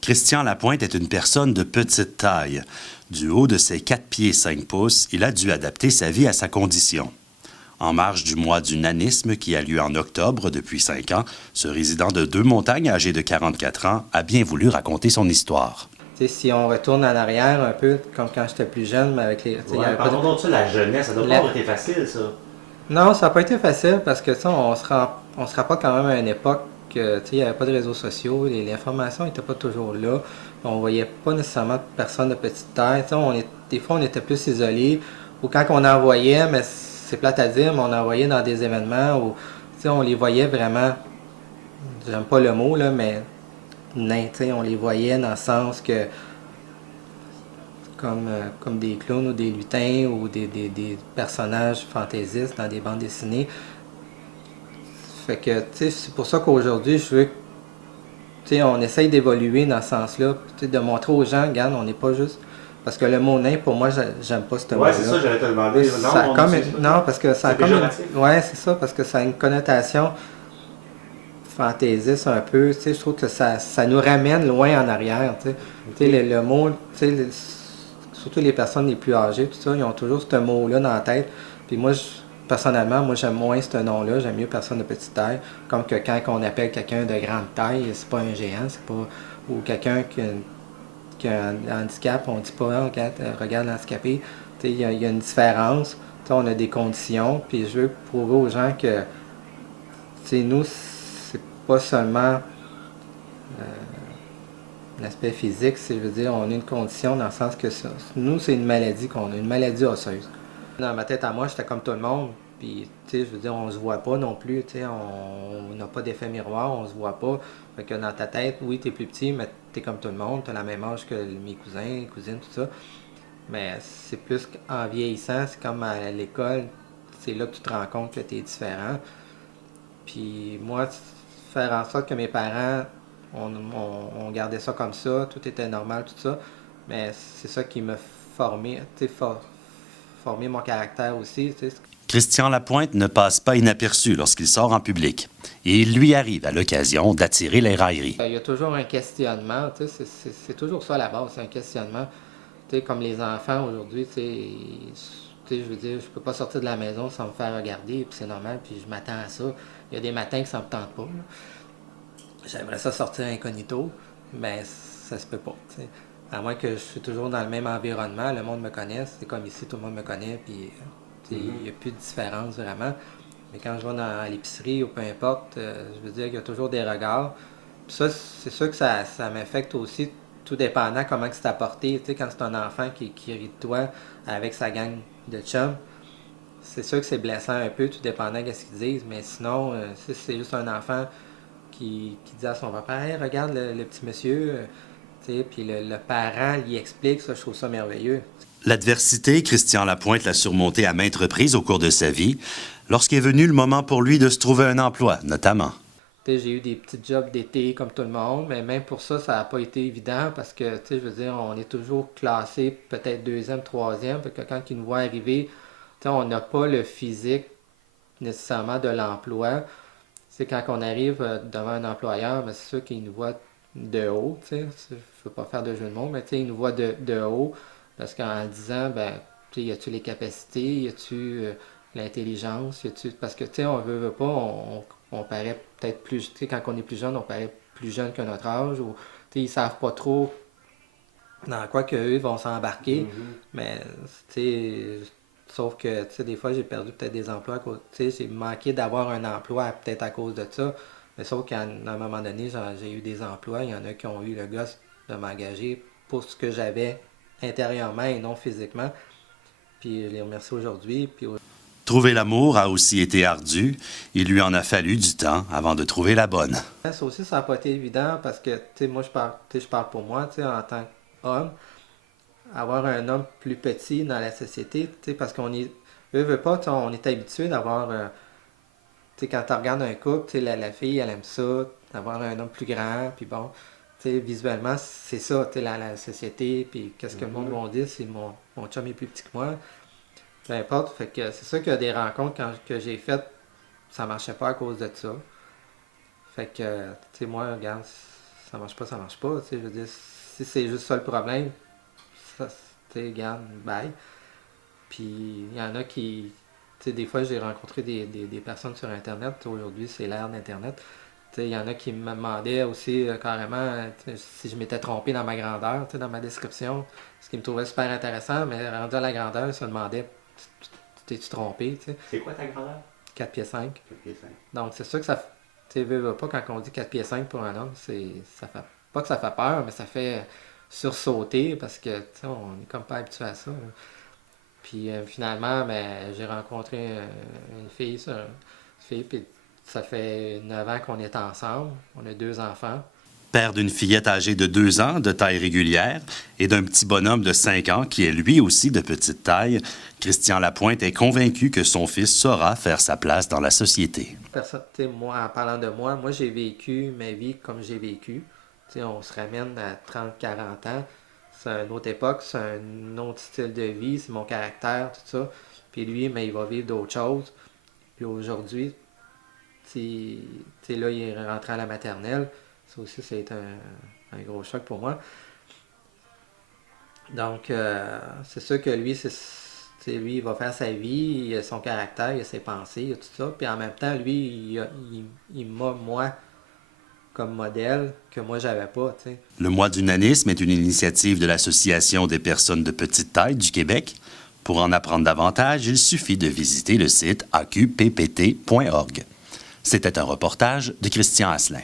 Christian Lapointe est une personne de petite taille. Du haut de ses 4 pieds 5 pouces, il a dû adapter sa vie à sa condition. En marge du mois du nanisme qui a lieu en octobre depuis 5 ans, ce résident de Deux-Montagnes, âgé de 44 ans, a bien voulu raconter son histoire. T'sais, si on retourne en arrière un peu, comme quand j'étais plus jeune, mais avec les. Parlons donc de ça, la jeunesse, ça doit pas avoir été facile, ça. Non, ça n'a pas été facile parce que ça, on se rapporte quand même à une époque que il n'y avait pas de réseaux sociaux, l'information n'était pas toujours là. On voyait pas nécessairement de personnes de petite taille. Des fois, on était plus isolés. Ou quand on envoyait, mais c'est plate à dire, mais on envoyait dans des événements où on les voyait vraiment, j'aime pas le mot, là, mais nains. On les voyait dans le sens que comme des clowns ou des lutins ou des personnages fantaisistes dans des bandes dessinées. Fait que, c'est pour ça qu'aujourd'hui, je veux que, on essaye d'évoluer dans ce sens-là, de montrer aux gens, regarde, on n'est pas juste. Parce que le mot nain, pour moi, j'aime pas ce mot-là. Ouais, c'est ça, j'allais te demander. Non, parce que ça a comme ouais, c'est ça, parce que ça a une connotation fantaisiste un peu. Je trouve que ça nous ramène loin en arrière. Okay. Le mot, surtout les personnes les plus âgées, tout ça, ils ont toujours ce mot-là dans la tête. Puis moi, personnellement, moi j'aime moins ce nom-là, j'aime mieux personne de petite taille. Comme que quand on appelle quelqu'un de grande taille, c'est pas un géant, c'est pas. Ou quelqu'un qui a un handicap, on dit pas, regarde l'handicapé. Il y a une différence. On a des conditions, puis je veux prouver aux gens que nous, c'est pas seulement l'aspect physique, je veux dire, on a une condition dans le sens que nous, c'est une maladie qu'on a, une maladie osseuse. Dans ma tête à moi, j'étais comme tout le monde, puis, je veux dire, on se voit pas non plus, on n'a pas d'effet miroir, on se voit pas. Fait que dans ta tête, oui, t'es plus petit, mais t'es comme tout le monde, t'as la même âge que mes cousins, cousines, tout ça. Mais c'est plus qu'en vieillissant, c'est comme à l'école, c'est là que tu te rends compte que t'es différent. Puis moi, faire en sorte que mes parents, on gardait ça comme ça, tout était normal, tout ça. Mais c'est ça qui m'a formé, formé mon caractère aussi. Christian Lapointe ne passe pas inaperçu lorsqu'il sort en public. Et il lui arrive à l'occasion d'attirer les railleries. Il y a toujours un questionnement, c'est toujours ça à la base, c'est un questionnement. Comme les enfants aujourd'hui, je veux dire, je peux pas sortir de la maison sans me faire regarder, puis c'est normal, puis je m'attends à ça. Il y a des matins que ça me tente pas. Là. J'aimerais ça sortir incognito, mais ça se peut pas. T'sais. À moins que je suis toujours dans le même environnement, le monde me connaisse, c'est comme ici, tout le monde me connaît, puis il n'y a plus de différence vraiment. Mais quand je vais à l'épicerie ou peu importe, je veux dire qu'il y a toujours des regards. Puis ça, c'est sûr que ça m'affecte aussi, tout dépendant comment c'est apporté. Tu sais, quand c'est un enfant qui rit de toi avec sa gang de chums, c'est sûr que c'est blessant un peu, tout dépendant de ce qu'ils disent. Mais sinon, si c'est juste un enfant qui dit à son papa, hey, regarde le petit monsieur, puis le parent lui explique, ça, je trouve ça merveilleux. L'adversité, Christian Lapointe l'a surmontée à maintes reprises au cours de sa vie, lorsqu'est venu le moment pour lui de se trouver un emploi, notamment. J'ai eu des petits jobs d'été comme tout le monde, mais même pour ça, ça n'a pas été évident parce que, je veux dire, on est toujours classé peut-être deuxième, troisième, fait que quand ils nous voient arriver, on n'a pas le physique nécessairement de l'emploi. C'est quand on arrive devant un employeur, mais c'est sûr qu'il nous voit de haut, je ne veux pas faire de jeu de mots, mais il nous voit de haut, parce qu'en disant, ben, y a-tu les capacités, y a-tu l'intelligence, y a-tu... Parce que, on veut pas, on paraît peut-être plus, quand on est plus jeune, on paraît plus jeune que notre âge, ou, ils savent pas trop dans quoi qu'eux vont s'embarquer, mais, sauf que, des fois, j'ai perdu peut-être des emplois. J'ai manqué d'avoir un emploi peut-être à cause de ça. Mais sauf qu'à un moment donné, j'ai eu des emplois. Il y en a qui ont eu le gosse de m'engager pour ce que j'avais intérieurement et non physiquement. Puis je les remercie aujourd'hui. Trouver l'amour a aussi été ardu. Il lui en a fallu du temps avant de trouver la bonne. Ça aussi, ça n'a pas été évident parce que, moi, je parle pour moi, en tant qu'homme. Avoir un homme plus petit dans la société, parce qu'on est, veut pas, on est habitué d'avoir, quand tu regardes un couple, la fille, elle aime ça, d'avoir un homme plus grand, puis bon, visuellement, c'est ça, la société, puis qu'est-ce que le monde va dire, c'est mon chum est plus petit que moi, peu importe, fait que c'est sûr qu'il y a des rencontres que j'ai faites, ça marchait pas à cause de ça, fait que, moi, regarde, ça marche pas, ça marche pas. Tu sais, je veux dire, si c'est juste ça le problème, ça, tu sais, regarde, bye. Puis il y en a qui, tu sais, des fois j'ai rencontré des personnes sur Internet. Aujourd'hui, c'est l'ère d'Internet. Tu sais, il y en a qui me demandaient aussi carrément si je m'étais trompé dans ma grandeur, tu sais, dans ma description. Ce qui me trouvait super intéressant, mais rendu à la grandeur, ils se demandaient t'es-tu trompé, tu sais. C'est quoi ta grandeur? 4 pieds 5. 4 pieds 5. Donc c'est sûr que ça, tu sais, veux pas, quand on dit 4 pieds 5 pour un homme, ça fait pas que ça fait peur, mais ça fait sursauter parce que, tu sais, on est comme pas habitué à ça, là. Puis finalement, ben, j'ai rencontré une fille, puis ça fait 9 ans qu'on est ensemble. On a 2 enfants. Père d'une fillette âgée de 2 ans, de taille régulière, et d'un petit bonhomme de 5 ans, qui est lui aussi de petite taille, Christian Lapointe est convaincu que son fils saura faire sa place dans la société. Moi, en parlant de moi, j'ai vécu ma vie comme j'ai vécu. T'sais, on se ramène à 30-40 ans. C'est une autre époque, c'est un autre style de vie, c'est mon caractère, tout ça. Puis lui, mais il va vivre d'autres choses. Puis aujourd'hui, là, il est rentré à la maternelle. Ça aussi, ça a été un gros choc pour moi. Donc, c'est sûr que lui, lui, il va faire sa vie, il a son caractère, il a ses pensées, il a tout ça. Puis en même temps, lui, il m'a, moi, comme modèle que moi, j'avais pas, tu sais. Le mois du nanisme est une initiative de l'Association des personnes de petite taille du Québec. Pour en apprendre davantage, il suffit de visiter le site aqppt.org. C'était un reportage de Christian Asselin.